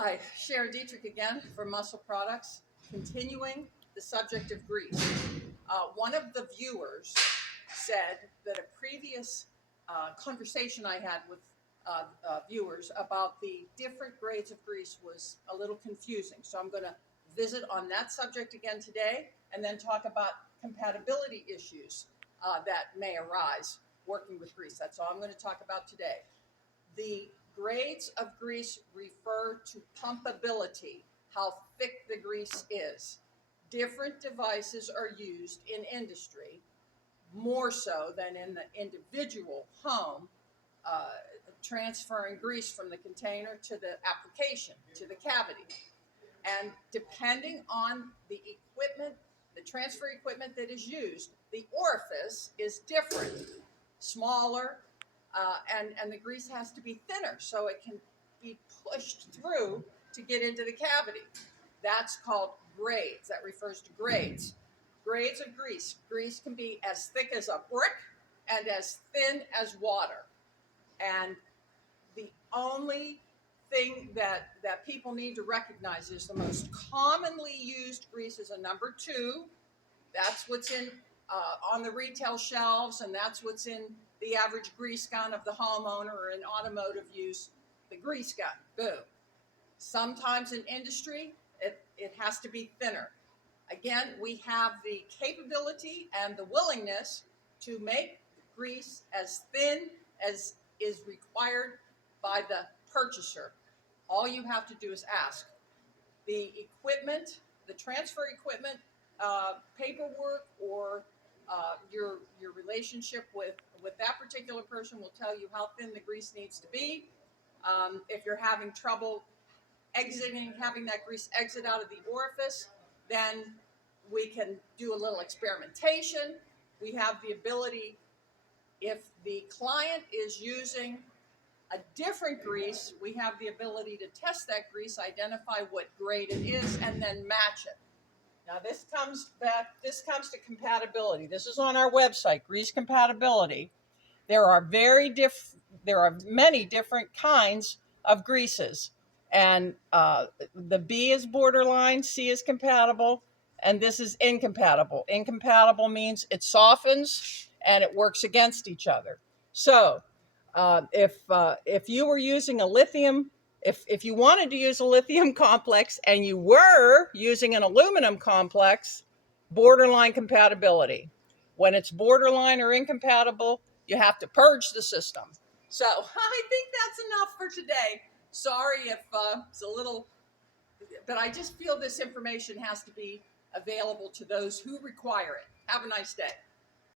Hi, Sharon Dittrich again for Muscle Products, continuing the subject of grease. One of the viewers said that a previous conversation I had with viewers about the different grades of grease was a little confusing. So I'm going to visit on that subject again today and then talk about compatibility issues that may arise working with grease. That's all I'm going to talk about today. The grades of grease refer to pumpability, how thick the grease is. Different devices are used in industry, more so than in the individual home, transferring grease from the container to the application, to the cavity. And depending on the equipment, the transfer equipment that is used, the orifice is different, smaller, and the grease has to be thinner so it can be pushed through to get into the cavity. That's called grades. That refers to grades. Grades of grease. Grease can be as thick as a brick and as thin as water. And the only thing that people need to recognize is the most commonly used grease is a number 2. That's what's in on the retail shelves, and that's what's in the average grease gun of the homeowner, or in automotive use, the grease gun. Boom. Sometimes in industry, it has to be thinner. Again, we have the capability and the willingness to make grease as thin as is required by the purchaser. All you have to do is ask. The equipment, the transfer equipment, paperwork, or your relationship with that particular person will tell you how thin the grease needs to be. If you're having trouble having that grease exit out of the orifice, then we can do a little experimentation. We have the ability, if the client is using a different grease, we have the ability to test that grease, identify what grade it is, and then match it. Now this comes to compatibility. This is on our website, Grease Compatibility. There are many different kinds of greases. And the B is borderline, C is compatible, and this is incompatible. Incompatible means it softens and it works against each other. So if you were using a lithium, if you wanted to use a lithium complex and you were using an aluminum complex, borderline compatibility. When it's borderline or incompatible, you have to purge the system. So I think that's enough for today. Sorry if it's a little, but I just feel this information has to be available to those who require it. Have a nice day.